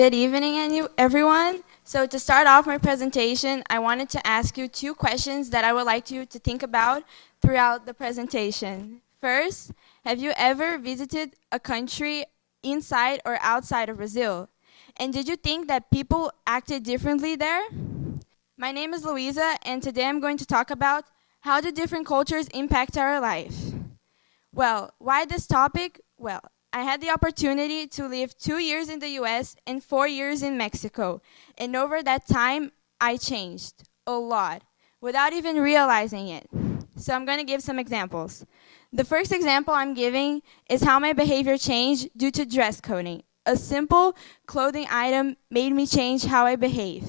Good evening, everyone. So to start off my presentation, I wanted to ask you two questions that I would like you to think about throughout the presentation. First, have you ever visited a country inside or outside of Brazil? And did you think that people acted differently there? My name is Luiza, and today I'm going to talk about how do different cultures impact our life. Well, why this topic? Well, I had the opportunity to live 2 years in the US and 4 years in Mexico. And over that time, I changed a lot without even realizing it. So I'm going to give some examples. The first example I'm giving is how my behavior changed due to dress coding. A simple clothing item made me change how I behave.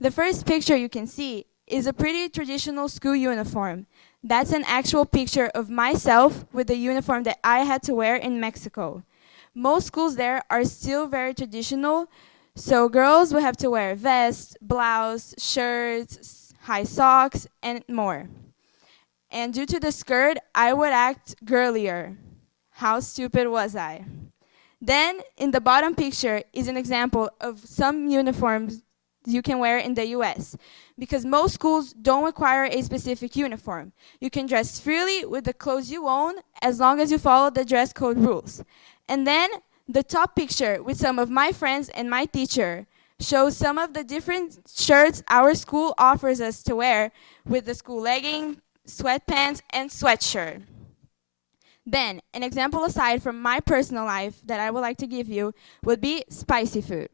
The first picture you can see is a pretty traditional school uniform. That's an actual picture of myself with the uniform that I had to wear in Mexico. Most schools there are still very traditional, so girls will have to wear vests, blouse, shirts, high socks, and more. And due to the skirt, I would act girlier. How stupid was I? Then, in the bottom picture is an example of some uniforms you can wear in the US, because most schools don't require a specific uniform. You can dress freely with the clothes you own as long as you follow the dress code rules. And then the top picture with some of my friends and my teacher shows some of the different shirts our school offers us to wear with the school legging, sweatpants, and sweatshirt. Then, an example aside from my personal life that I would like to give you would be spicy food.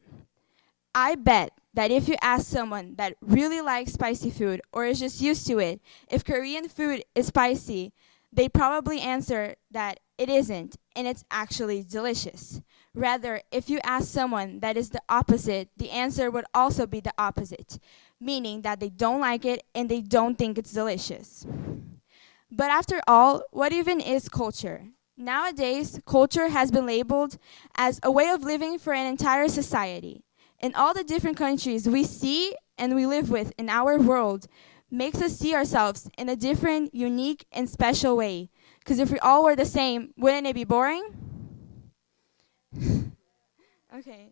I bet that if you ask someone that really likes spicy food or is just used to it, if Korean food is spicy, they probably answer that it isn't and it's actually delicious. Rather, if you ask someone that is the opposite, the answer would also be the opposite, meaning that they don't like it and they don't think it's delicious. But after all, what even is culture? Nowadays, culture has been labeled as a way of living for an entire society. And all the different countries we see and we live with in our world makes us see ourselves in a different, unique, and special way. Because if we all were the same, wouldn't it be boring? Okay.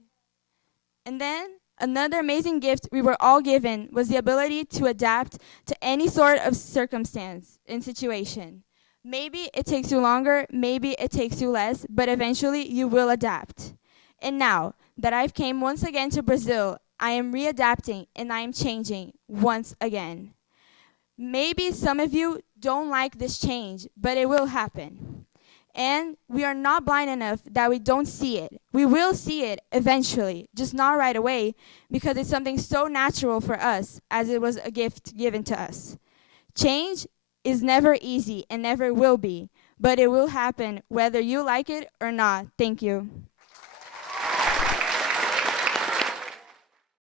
And then another amazing gift we were all given was the ability to adapt to any sort of circumstance and situation. Maybe it takes you longer, maybe it takes you less, but eventually you will adapt. And now that I've came once again to Brazil, I am readapting and I am changing once again. Maybe some of you don't like this change, but it will happen. And we are not blind enough that we don't see it. We will see it eventually, just not right away, because it's something so natural for us as it was a gift given to us. Change is never easy and never will be, but it will happen whether you like it or not. Thank you.